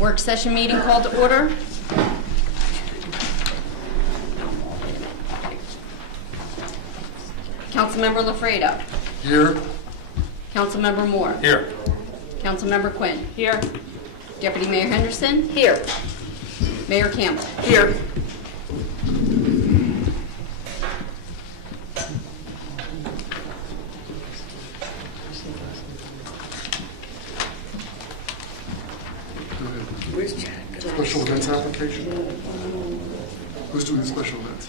Work session meeting called to order. Councilmember Lafredo. Here. Councilmember Moore. Here. Councilmember Quinn. Here. Deputy Mayor Henderson. Here. Mayor Campbell. Here. Where's Jack? Special events application? Who's doing the special events?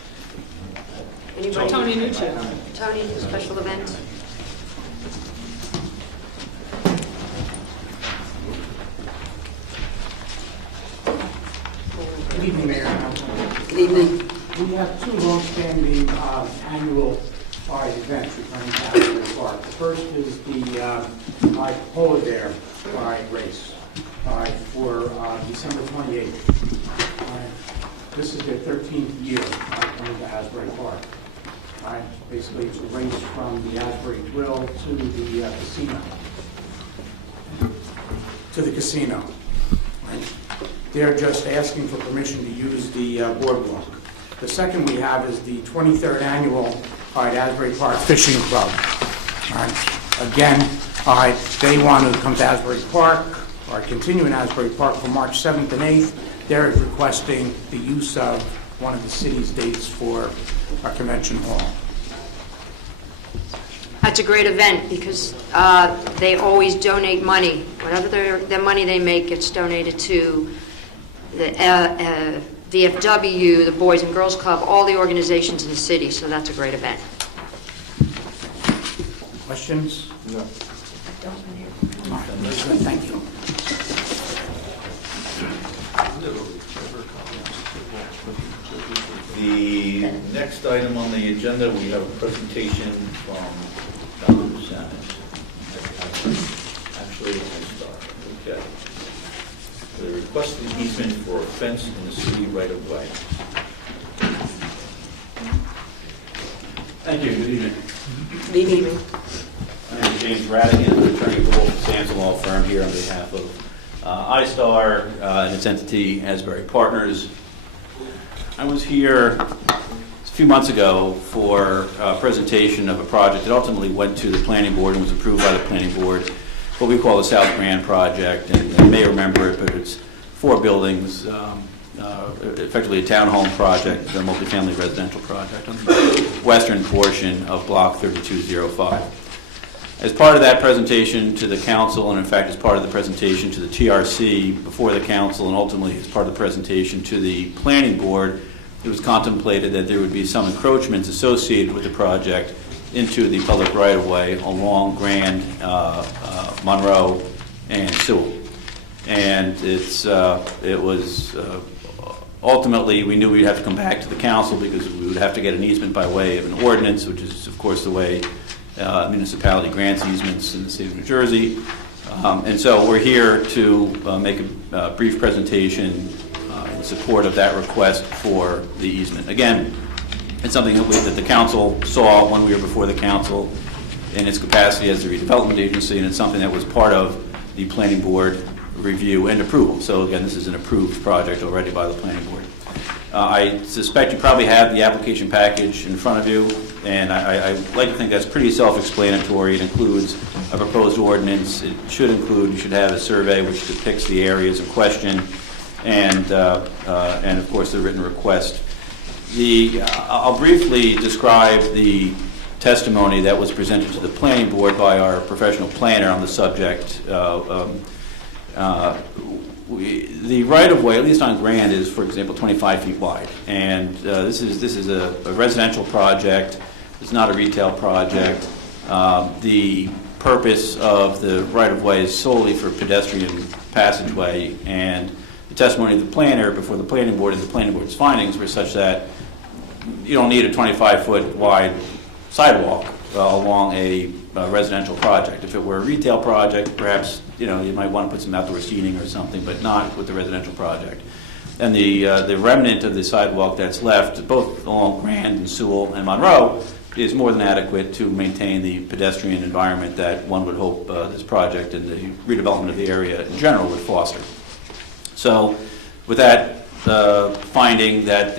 Anybody? Tony Nucci. Tony, special event. Good evening, Mayor. Good evening. We have two long-standing annual events returning to Asbury Park. The first is the polar bear race for December 28th. This is their 13th year coming to Asbury Park. Basically, it's a race from the Asbury Grill to the casino. They're just asking for permission to use the boardwalk. The second we have is the 23rd annual Asbury Park Fishing Club. Again, they want to come to Asbury Park or continue in Asbury Park for March 7th and 8th. They're requesting the use of one of the city's dates for our convention hall. That's a great event because they always donate money. Whatever their money they make gets donated to the VFW, the Boys and Girls Club, all the organizations in the city, so that's a great event. Questions? No. All right, very good. Thank you. The next item on the agenda, we have a presentation from Dr. Shannon. Actually, I start. Okay. The requested easement for a fence in the city right-of-way. Thank you. Good evening. Good evening. My name is James Radigan, attorney for Wolf Sampson Law Firm, here on behalf of iStar and its entity, Asbury Partners. I was here a few months ago for a presentation of a project that ultimately went to the planning board and was approved by the planning board, what we call the South Grand project. And you may remember it, but it's 4 buildings, effectively a townhome project, a multifamily residential project on the western portion of Block 3205. As part of that presentation to the council, and in fact as part of the presentation to the TRC before the council, and ultimately as part of the presentation to the planning board, it was contemplated that there would be some encroachments associated with the project into the public right-of-way along Grand, Monroe, and Sewell. And it was ultimately, we knew we'd have to come back to the council because we would have to get an easement by way of an ordinance, which is of course the way municipality grants easements in the state of New Jersey. And so we're here to make a brief presentation in support of that request for the easement. Again, it's something that the council saw when we were before the council in its capacity as a redevelopment agency, and it's something that was part of the planning board review and approval. So again, this is an approved project already by the planning board. I suspect you probably have the application package in front of you, and I like to think that's pretty self-explanatory. It includes a proposed ordinance. It should include, you should have a survey which depicts the areas in question, and of course the written request. I'll briefly describe the testimony that was presented to the planning board by our professional planner on the subject. The right-of-way, at least on Grand, is, for example, 25 feet wide, and this is a residential project. It's not a retail project. The purpose of the right-of-way is solely for pedestrian passageway, and the testimony of the planner before the planning board and the planning board's findings were such that you don't need a 25-foot wide sidewalk along a residential project. If it were a retail project, perhaps you might want to put some outdoor seating or something, but not with the residential project. And the remnant of the sidewalk that's left, both along Grand and Sewell and Monroe, is more than adequate to maintain the pedestrian environment that one would hope this project and the redevelopment of the area in general would foster. So with that finding that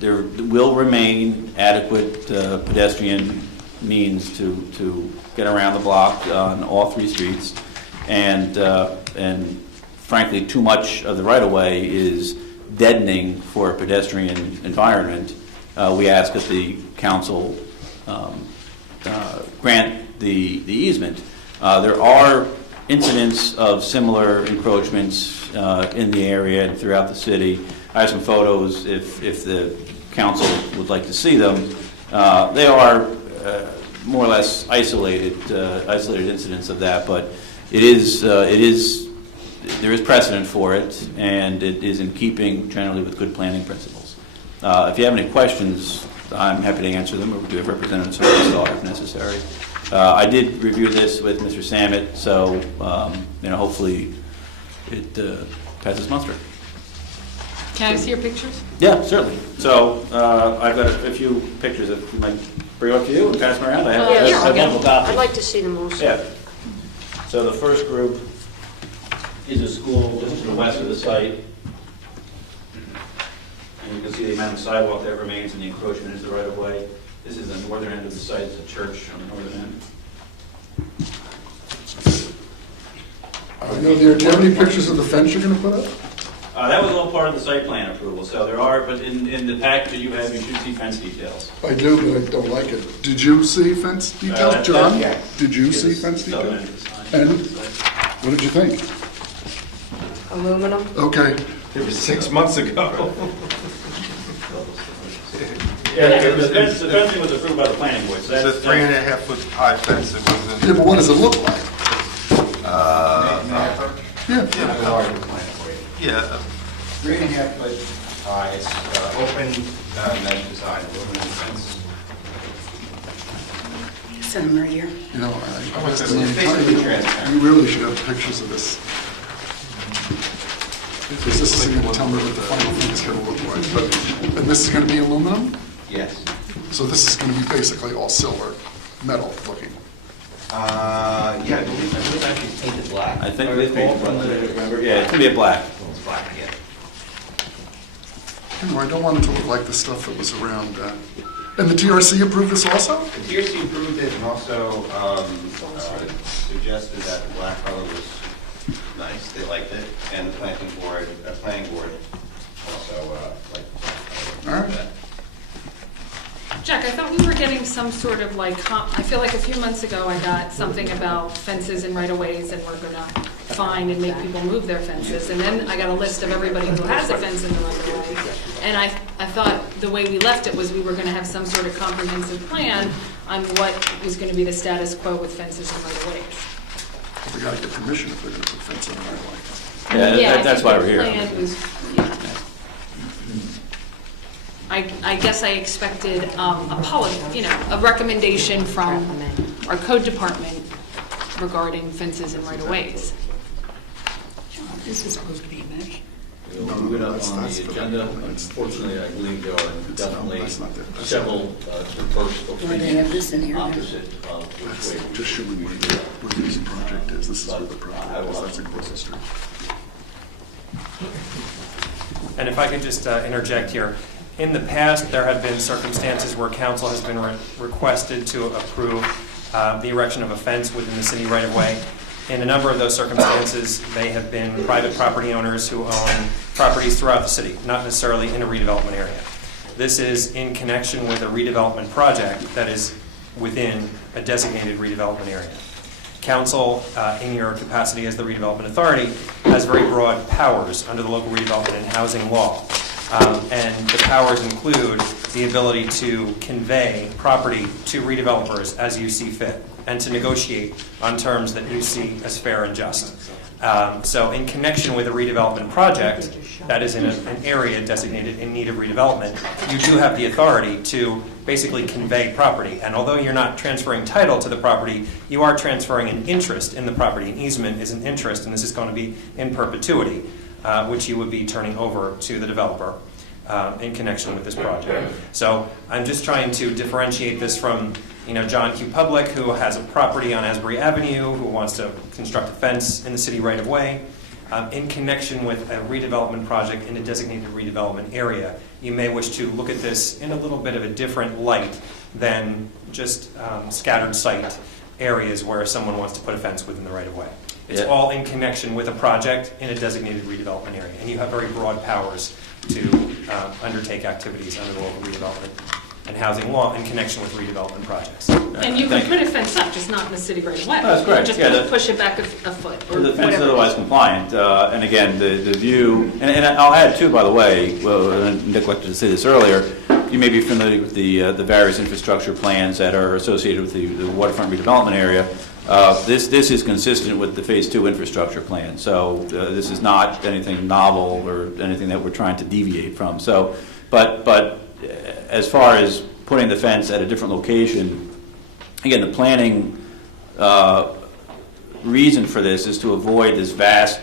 there will remain adequate pedestrian means to get around the block on all 3 streets, and frankly, too much of the right-of-way is deadening for a pedestrian environment. We ask that the council grant the easement. There are incidents of similar encroachments in the area and throughout the city. I have some photos if the council would like to see them. They are more or less isolated incidents of that, but there is precedent for it, and it is in keeping generally with good planning principles. If you have any questions, I'm happy to answer them, or we do have representatives from ASTAR if necessary. I did review this with Mr. Samet, so hopefully it passes muster. Can I see your pictures? Yeah, certainly. So I've got a few pictures that I might bring up to you and pass them around. I have I'll get multiple copies. I'd like to see them also. Yeah. So the first group is a school just to the west of the site. And you can see the amount of sidewalk that remains and the encroachment is the right of way. This is the northern end of the site, it's a church on the northern end. I know there, do you have any pictures of the fence you're going to put up? That was all part of the site plan approval, so there are, but in the package that you have, you should see fence details. I do, but I don't like it. Did you see fence details, John? yeah. Did you see fence Southern end details? of the sign. And what did you think? Aluminum? Okay. It was 6 months ago. Yeah, the fencing was approved by the planning board, so It's that's... a 3.5 foot high fence. It wasn't. Yeah, but what does it look like? Yeah. Yeah. 3.5 foot high, it's open, mesh design, aluminum fence. Send them right here. You know, It's basically transparent. you really should have pictures of this. Because this is going to tell me what the final thing is going to look like. And this is going to be aluminum? Yes. So this is going to be basically all silver, metal looking. Yeah, I believe it's actually painted black. I think this page, remember? Yeah, it's going to be a black. It's black, yeah. Anyway, I don't want it to look like the stuff that was around. And the TRC approved this also? The TRC approved it and also suggested that the black color was nice, they liked it, and the planning board also liked All right. that. Jack, I thought we were getting some sort of I feel like a few months ago I got something about fences and right-of-ways and we're gonna fine and make people move their fences. And then I got a list of everybody who has a fence in the right-of-way. And I thought the way we left it was we were gonna have some sort of comprehensive plan on what was gonna be the status quo with fences and right-of-ways. They got to get permission if they're going to put fence in the right way. Yeah, that's why we're here. I guess I expected a recommendation from our code department regarding fences and right-of-ways. This is supposed to be mesh. We'll move it up That's- on that's the the- agenda. that's- Unfortunately, I believe there are definitely that's not there. several reverse or Why they have this in here? opposite of which way. Just showing what this project is. This is where the project is. That's across the street. And if I could just interject here. In the past, there have been circumstances where council has been requested to approve the erection of a fence within the city right-of-way. In a number of those circumstances, they have been private property owners who own properties throughout the city, not necessarily in a redevelopment area. This is in connection with a redevelopment project that is within a designated redevelopment area. Council, in your capacity as the redevelopment authority, has very broad powers under the local redevelopment and housing law. And the powers include the ability to convey property to redevelopers as you see fit and to negotiate on terms that you see as fair and just. So in connection with a redevelopment project that is in an area designated in need of redevelopment, you do have the authority to basically convey property. And although you're not transferring title to the property, you are transferring an interest in the property. An easement is an interest, and this is going to be in perpetuity, which you would be turning over to the developer in connection with this project. So I'm just trying to differentiate this from John Q. Public, who has a property on Asbury Avenue, who wants to construct a fence in the city right-of-way. in connection with a redevelopment project in a designated redevelopment area, you may wish to look at this in a little bit of a different light than just scattered site areas where someone wants to put a fence within the right-of-way. It's all in connection with a project in a designated redevelopment area, and you have very broad powers to undertake activities under the local redevelopment and housing law in connection with redevelopment projects. And you can put a fence up, just not in the city right away. That's correct. Just Yeah, push it back a foot or The fence is whatever. otherwise compliant, and again, the view, and I'll add too, by the way, well, I neglected to say this earlier, you may be familiar with the various infrastructure plans that are associated with the waterfront redevelopment area. This is consistent with the Phase 2 infrastructure plan, so this is not anything novel or anything that we're trying to deviate from. So, but as far as putting the fence at a different location, again, the planning reason for this is to avoid this vast,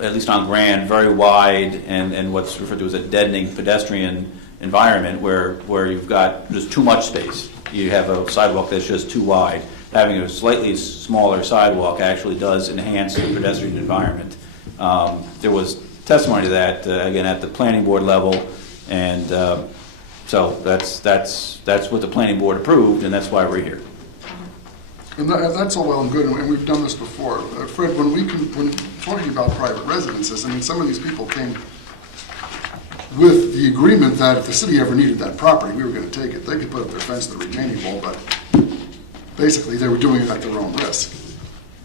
at least on Grand, very wide and what's referred to as a deadening pedestrian environment where you've got just too much space. You have a sidewalk that's just too wide. Having a slightly smaller sidewalk actually does enhance the pedestrian environment. There was testimony to that, again, at the planning board level, and so that's what the planning board approved, and that's why we're here. And that's all well and good, and we've done this before. Fred, when talking about private residences, I mean, some of these people came with the agreement that if the city ever needed that property, we were going to take it. They could put up their fence to the retaining wall, but basically they were doing it at their own risk.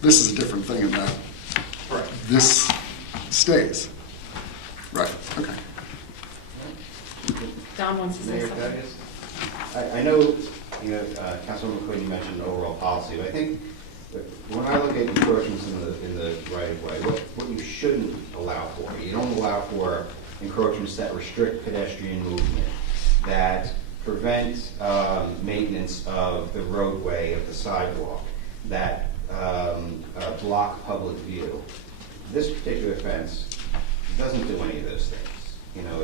This is a different thing in that this stays. Right, okay. Don wants to say Mayor something. Pettis? I know, Councilman McQueen, you mentioned overall policy, but I think that when I look at encroachments in the right-of-way, what you shouldn't allow for, you don't allow for encroachments that restrict pedestrian movement, that prevent maintenance of the roadway, of the sidewalk, that block public view. This particular fence doesn't do any of those things. You know,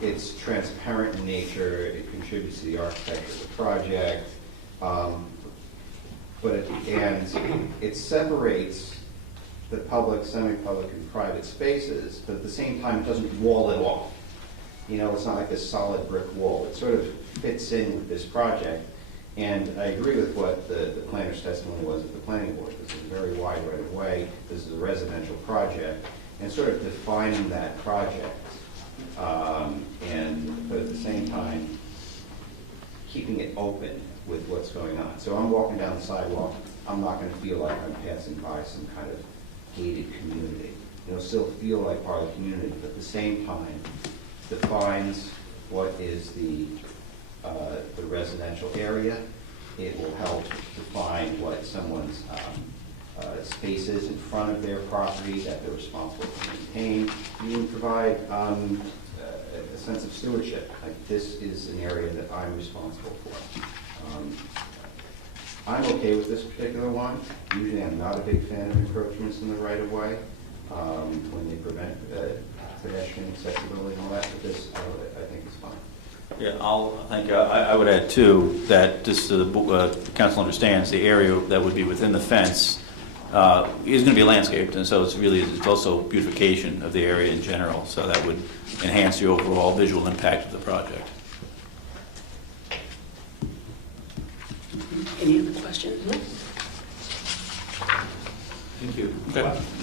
it's transparent in nature, it contributes to the architecture of the project, and it separates the public, semi-public, and private spaces, but at the same time, it doesn't wall it off. You know, it's not like this solid brick wall. It sort of fits in with this project, and I agree with what the planner's testimony was at the planning board. This is a very wide right-of-way. This is a residential project, and sort of defining that project, but at the same time, keeping it open with what's going on. So I'm walking down the sidewalk. I'm not going to feel like I'm passing by some kind of gated community. It'll still feel like part of the community, but at the same time, defines what is the residential area. It will help define what someone's space is in front of their property that they're responsible to maintain. You can provide a sense of stewardship. Like, this is an area that I'm responsible for. I'm okay with this particular one. Usually I'm not a big fan of encroachments in the right-of-way when they prevent pedestrian accessibility and all that, but this I think is fine. Yeah, I would add too that just so the council understands, the area that would be within the fence is going to be landscaped, and so it's also beautification of the area in general. So that would enhance the overall visual impact of the project. Any other questions? Thank you.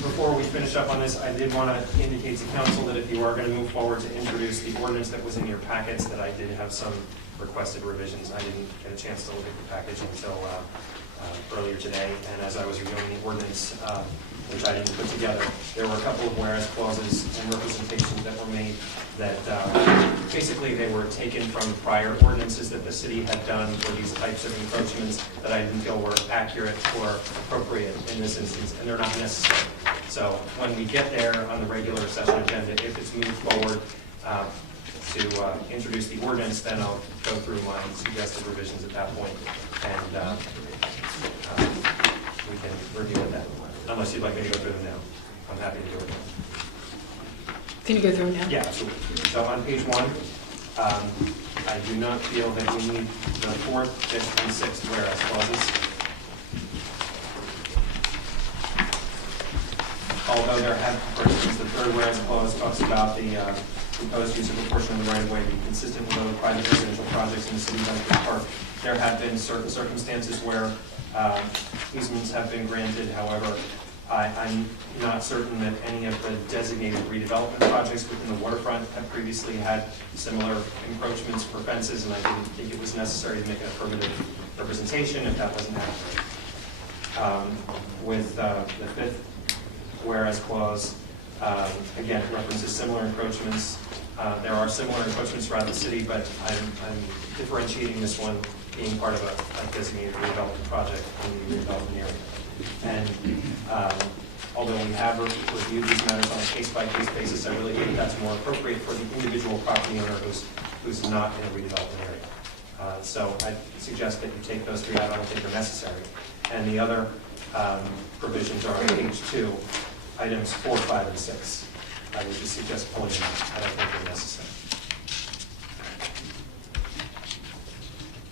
Before we finish up on this, I did want to indicate to council that if you are going to move forward to introduce the ordinance that was in your packets, that I did have some requested revisions. I didn't get a chance to look at the package until earlier today, and as I was reviewing the ordinance, which I didn't put together, there were a couple of whereas clauses and representations that were made that basically they were taken from prior ordinances that the city had done for these types of encroachments that I didn't feel were accurate or appropriate in this instance, and they're not necessary. So when we get there on the regular session agenda, if it's moved forward to introduce the ordinance, then I'll go through my suggested revisions at that point, and we can review it then. Unless you'd like me to go through them now, I'm happy to do it. Can you go through it now? Yeah, absolutely. So on page 1, I do not feel that we need the 4th, 5th, and 6th whereas clauses. although there have, for instance, the third whereas clause talks about the proposed use of a portion of the right-of-way to be consistent with other private residential projects in the city of Asbury Park. There have been certain circumstances where easements have been granted. However, I'm not certain that any of the designated redevelopment projects within the waterfront have previously had similar encroachments for fences, and I didn't think it was necessary to make an affirmative representation if that wasn't happening. With the fifth whereas clause, again, it references similar encroachments. There are similar encroachments throughout the city, but I'm differentiating this one being part of a designated redevelopment project in the redevelopment area. And although we have reviewed these matters on a case-by-case basis, I really think that's more appropriate for the individual property owner who's not in a redevelopment area. So I suggest that you take those three out. I don't think they're necessary. And the other provisions are on page 2, items 4, 5, and 6. I would just suggest pulling them out. I don't think they're necessary.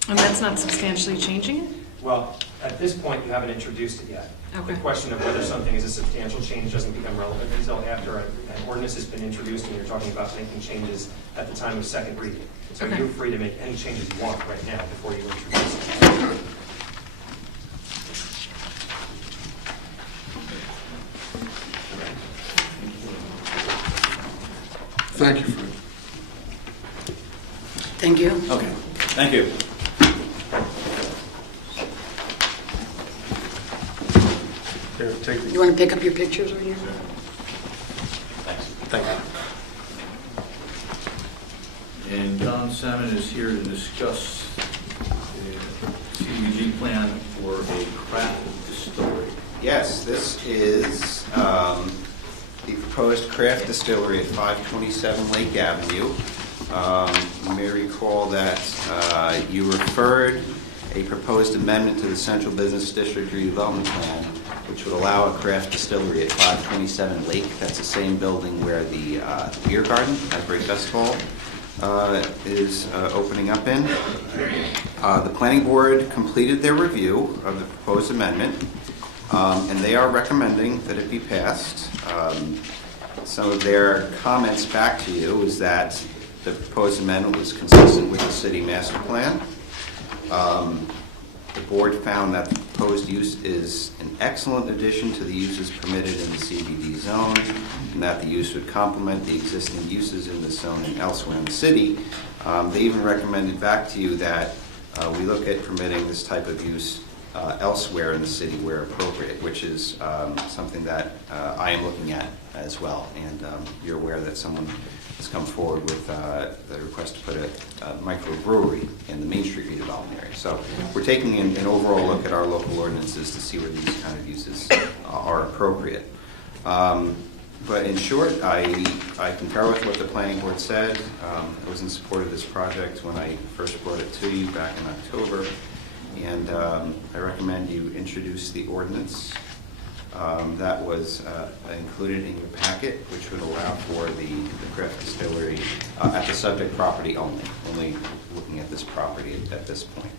And that's not substantially changing it? Well, at this point, you haven't introduced it yet. Okay. The question of whether something is a substantial change doesn't become relevant until after an ordinance has been introduced and you're talking about making changes at the time of second reading. So Okay. you're free to make any changes you want right now before you introduce it. Thank you, Fred. Thank you. Okay, thank you. You want to pick up your pictures over here? Thanks. Thank you. And John Salmon is here to discuss the CDBG plan for a craft distillery. Yes, this is the proposed craft distillery at 527 Lake Avenue. You may recall that you referred a proposed amendment to the Central Business District redevelopment plan, which would allow a craft distillery at 527 Lake. That's the same building where the beer garden, Asbury Festival, is opening up in. The planning board completed their review of the proposed amendment, and they are recommending that it be passed. Some of their comments back to you is that the proposed amendment was consistent with the city master plan. The board found that the proposed use is an excellent addition to the uses permitted in the CBD zone, and that the use would complement the existing uses in this zone and elsewhere in the city. They even recommended back to you that we look at permitting this type of use elsewhere in the city where appropriate, which is something that I am looking at as well. And you're aware that someone has come forward with the request to put a microbrewery in the Main Street redevelopment area. So we're taking an overall look at our local ordinances to see where these kind of uses are appropriate. But in short, I concur with what the planning board said. I was in support of this project when I first brought it to you back in October. And I recommend you introduce the ordinance that was included in your packet, which would allow for the craft distillery at the subject property only looking at this property at this point.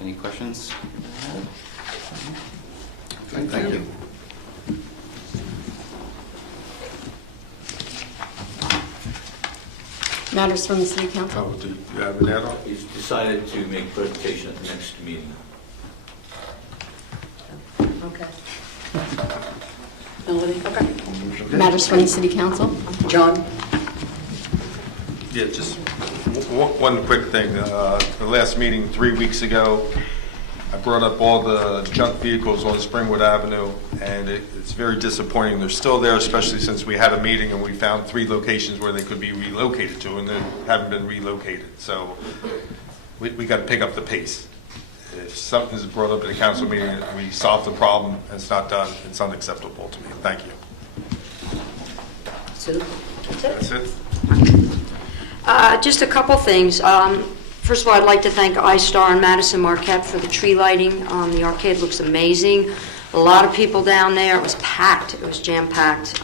Any questions? Thank you. Matters from the City Council. Do you have an add-on? He's decided to make presentation at the next meeting. Okay. Melody? Okay. Matters from the City Council. John? Yeah, just one quick thing. The last meeting 3 weeks ago, I brought up all the junk vehicles on Springwood Avenue, and it's very disappointing. They're still there, especially since we had a meeting and we found 3 locations where they could be relocated to, and they haven't been relocated. So we got to pick up the pace. If something is brought up at a council meeting and we solve the problem and it's not done, it's unacceptable to me. Thank you. Sue? That's it. Just a couple things. First of all, I'd like to thank iStar and Madison Marquette for the tree lighting. The arcade looks amazing. A lot of people down there. It was packed. It was jam-packed.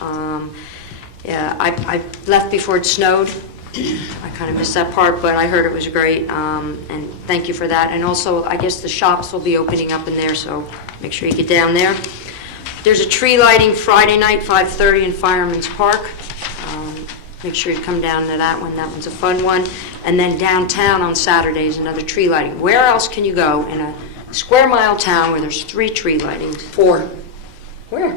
Yeah, I left before it snowed. I kind of missed that part, but I heard it was great, and thank you for that. And also, I guess the shops will be opening up in there, so make sure you get down there. There's a tree lighting Friday night, 5:30 in Fireman's Park. Make sure you come down to that one. That one's a fun one. And then downtown on Saturdays, another tree lighting. Where else can you go in a square-mile town where there's 3 tree lightings? 4. Where?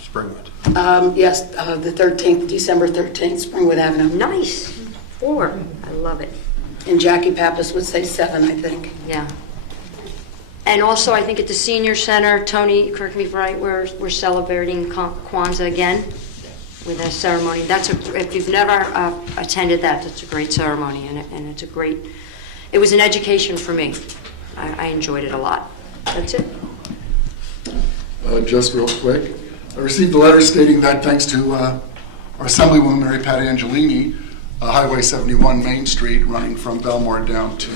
Springwood. Yes, the 13th, December 13th, Springwood Avenue. Nice. 4. I love it. And Jackie Pappas would say 7, I think. Yeah. And also, I think at the Senior Center, Tony, correct me if I'm right, we're celebrating Kwanzaa again with a ceremony. If you've never attended that, it's a great ceremony, and it's a great, it was an education for me. I enjoyed it a lot. That's it. Just real quick, I received a letter stating that thanks to our Assemblywoman Mary Pat Angelini, Highway 71 Main Street running from Belmore down to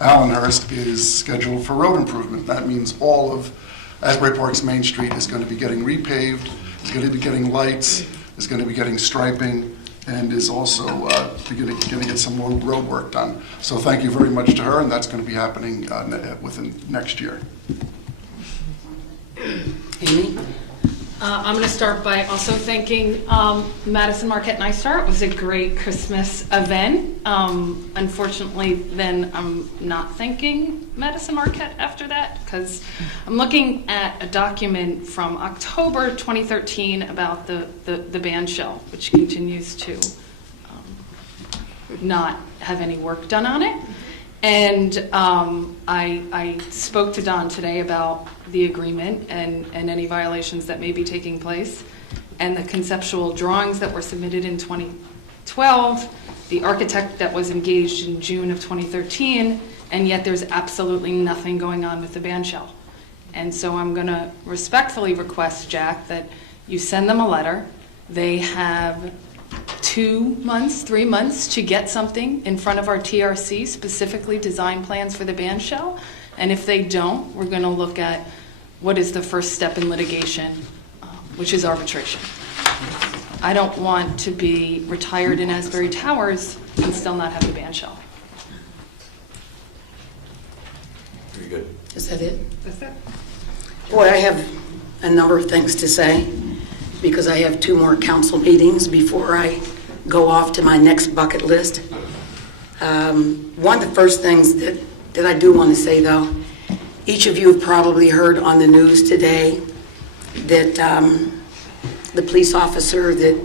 Allenhurst is scheduled for road improvement. That means all of Asbury Park's Main Street is going to be getting repaved, is going to be getting lights, is going to be getting striping, and is also going to get some more road work done. So thank you very much to her, and that's going to be happening within next year. Amy? I'm going to start by also thanking Madison Marquette NISTAR. It was a great Christmas event. Unfortunately, then I'm not thanking Madison Marquette after that, because I'm looking at a document from October 2013 about the band shell, which continues to not have any work done on it. And I spoke to Don today about the agreement and any violations that may be taking place, and the conceptual drawings that were submitted in 2012, the architect that was engaged in June of 2013, and yet there's absolutely nothing going on with the band shell. And so I'm going to respectfully request, Jack, that you send them a letter. They have 2 months, 3 months to get something in front of our TRC, specifically design plans for the band shell. And if they don't, we're going to look at what is the first step in litigation, which is arbitration. I don't want to be retired in Asbury Towers and still not have the band shell. Very good. Is that it? That's it. Boy, I have a number of things to say because I have 2 more council meetings before I go off to my next bucket list. One of the first things that I do want to say, though, each of you have probably heard on the news today that the police officer that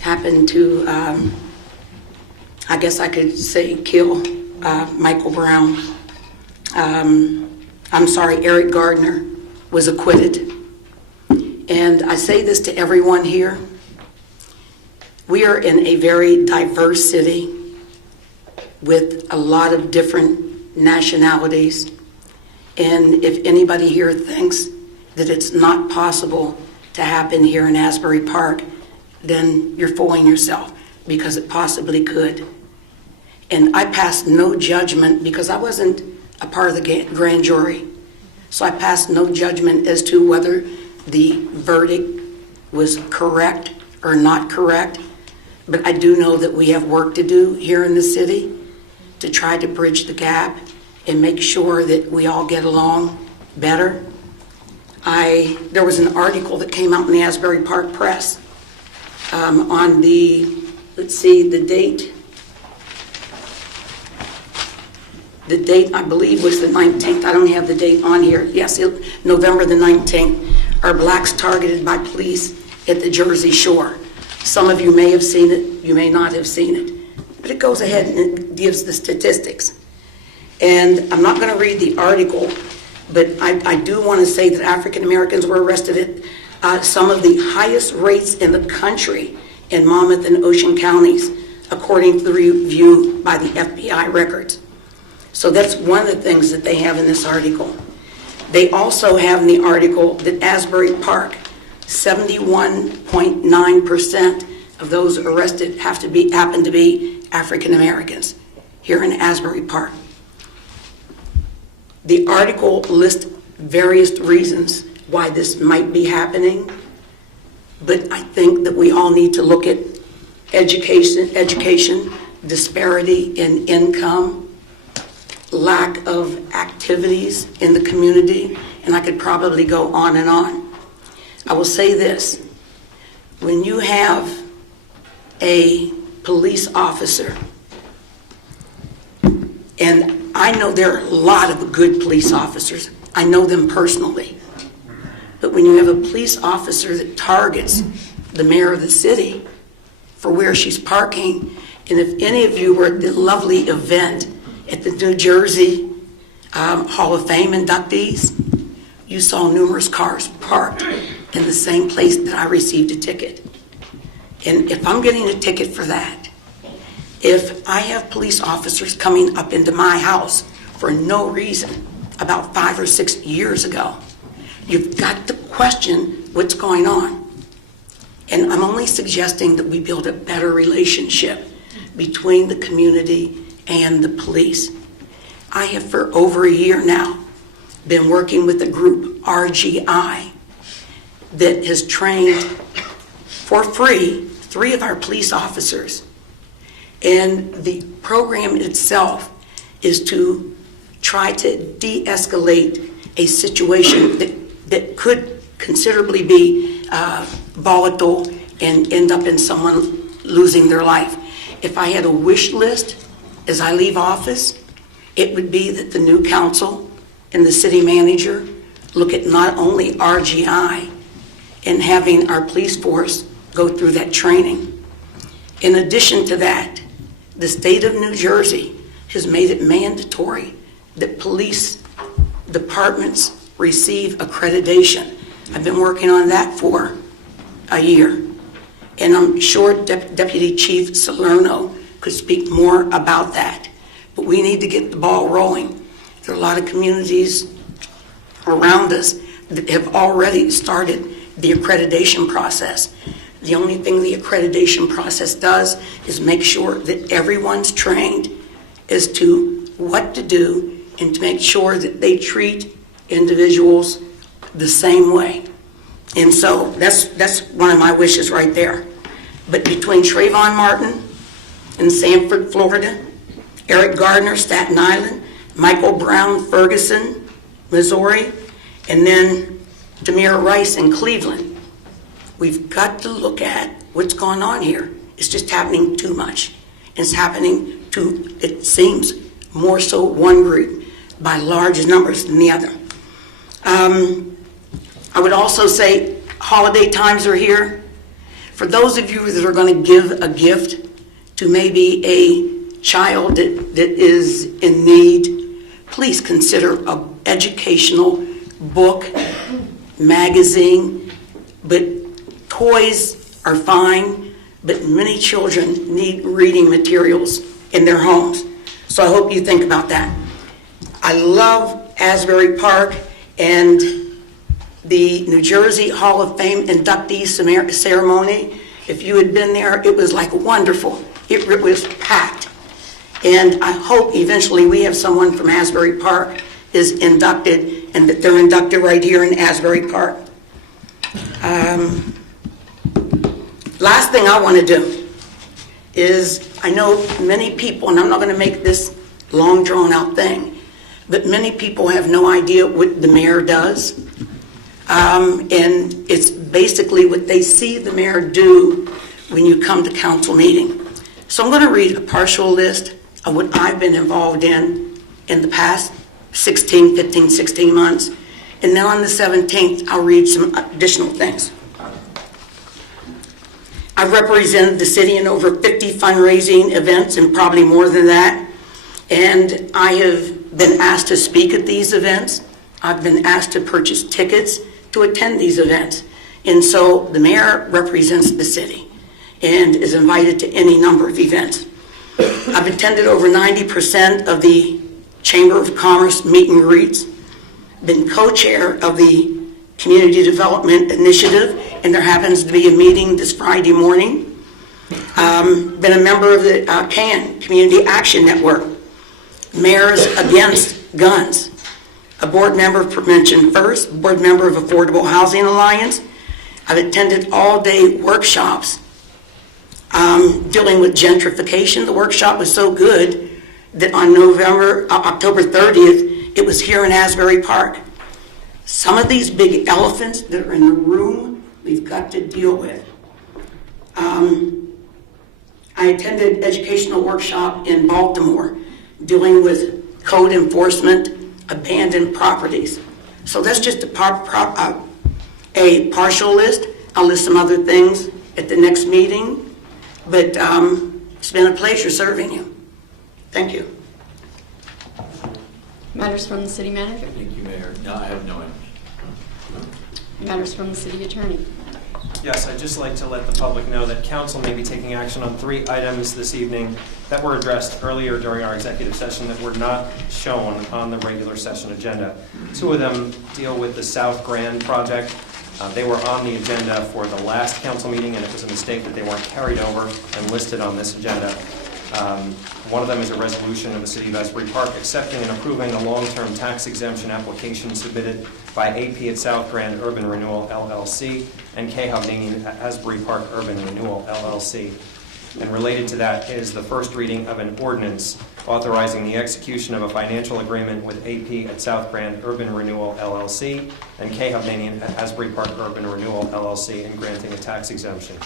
happened to, I guess I could say, kill Michael Brown, Eric Gardner, was acquitted. And I say this to everyone here. We are in a very diverse city with a lot of different nationalities. And if anybody here thinks that it's not possible to happen here in Asbury Park, then you're fooling yourself, because it possibly could. And I passed no judgment because I wasn't a part of the grand jury. So I passed no judgment as to whether the verdict was correct or not correct. But I do know that we have work to do here in the city to try to bridge the gap and make sure that we all get along better. There was an article that came out in the Asbury Park Press on the, the date. The date, I believe, was the 19th. I don't have the date on here. Yes, November the 19th. Are blacks targeted by police at the Jersey Shore? Some of you may have seen it, you may not have seen it. But it goes ahead and it gives the statistics. And I'm not going to read the article, but I do want to say that African Americans were arrested at some of the highest rates in the country in Monmouth and Ocean counties, according to the review by the FBI records. So that's one of the things that they have in this article. They also have in the article that Asbury Park, 71.9% of those arrested happen to be African Americans here in Asbury Park. The article lists various reasons why this might be happening, but I think that we all need to look at education, disparity in income, lack of activities in the community, and I could probably go on and on. I will say this: when you have a police officer, and I know there are a lot of good police officers, I know them personally, but when you have a police officer that targets the mayor of the city for where she's parking, and if any of you were at the lovely event at the New Jersey Hall of Fame inductees, you saw numerous cars parked in the same place that I received a ticket. And if I'm getting a ticket for that, if I have police officers coming up into my house for no reason about 5 or 6 years ago, you've got to question what's going on. And I'm only suggesting that we build a better relationship between the community and the police. I have for over a year now been working with a group, RGI, that has trained for free 3 of our police officers. And the program itself is to try to de-escalate a situation that could considerably be volatile and end up in someone losing their life. If I had a wish list as I leave office, it would be that the new council and the city manager look at not only RGI and having our police force go through that training. In addition to that, the state of New Jersey has made it mandatory that police departments receive accreditation. I've been working on that for a year. And I'm sure Deputy Chief Salerno could speak more about that. But we need to get the ball rolling. There are a lot of communities around us that have already started the accreditation process. The only thing the accreditation process does is make sure that everyone's trained as to what to do and to make sure that they treat individuals the same way. And so that's one of my wishes right there. But between Trayvon Martin in Sanford, Florida, Eric Gardner, Staten Island, Michael Brown, Ferguson, Missouri, and then Demira Rice in Cleveland, we've got to look at what's going on here. It's just happening too much. It's happening to, it seems, more so one group by large numbers than the other. I would also say holiday times are here. For those of you that are going to give a gift to maybe a child that is in need, please consider an educational book, magazine, but toys are fine, but many children need reading materials in their homes. So I hope you think about that. I love Asbury Park and the New Jersey Hall of Fame inductee ceremony. If you had been there, it was like wonderful. It was packed. And I hope eventually we have someone from Asbury Park is inducted and that they're inducted right here in Asbury Park. Last thing I want to do is, I know many people, and I'm not going to make this long drawn out thing, but many people have no idea what the mayor does. And it's basically what they see the mayor do when you come to council meeting. So I'm going to read a partial list of what I've been involved in the past 15, 16 months. And then on the 17th, I'll read some additional things. I've represented the city in over 50 fundraising events and probably more than that. And I have been asked to speak at these events. I've been asked to purchase tickets to attend these events. And so the mayor represents the city and is invited to any number of events. I've attended over 90% of the Chamber of Commerce meet and greets, been co-chair of the Community Development Initiative, and there happens to be a meeting this Friday morning. Been a member of the CAN, Community Action Network, Mayors Against Guns, a board member of Prevention First, board member of Affordable Housing Alliance. I've attended all-day workshops dealing with gentrification. The workshop was so good that on October 30th, it was here in Asbury Park. Some of these big elephants that are in the room, we've got to deal with. I attended an educational workshop in Baltimore dealing with code enforcement, abandoned properties. So that's just a partial list. I'll list some other things at the next meeting, but it's been a pleasure serving you. Thank you. Matters from the city manager. Thank you, Mayor. No, I have no items. Matters from the city attorney. Yes, I'd just like to let the public know that council may be taking action on 3 items this evening that were addressed earlier during our executive session that were not shown on the regular session agenda. 2 of them deal with the South Grand project. They were on the agenda for the last council meeting, and it was a mistake that they weren't carried over and listed on this agenda. One of them is a resolution of the City of Asbury Park accepting and approving a long-term tax exemption application submitted by AP at South Grand Urban Renewal LLC and K. Hovnanian at Asbury Park Urban Renewal LLC. And related to that is the first reading of an ordinance authorizing the execution of a financial agreement with AP at South Grand Urban Renewal LLC and K. Hovnanian at Asbury Park Urban Renewal LLC and granting a tax exemption.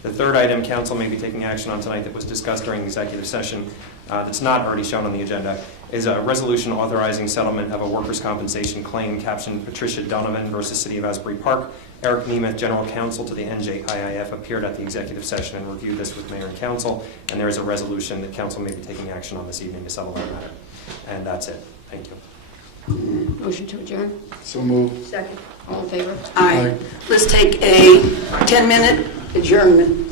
The third item council may be taking action on tonight that was discussed during executive session that's not already shown on the agenda is a resolution authorizing settlement of a workers' compensation claim captioned Patricia Donovan versus City of Asbury Park. Eric Nemeth, General Counsel to the NJIIF, appeared at the executive session and reviewed this with Mayor and Council, and there is a resolution that council may be taking action on this evening to settle that matter. And that's it. Thank you. Motion to adjourn. So moved. Second. All in favor? Aye. Let's take a 10-minute adjournment.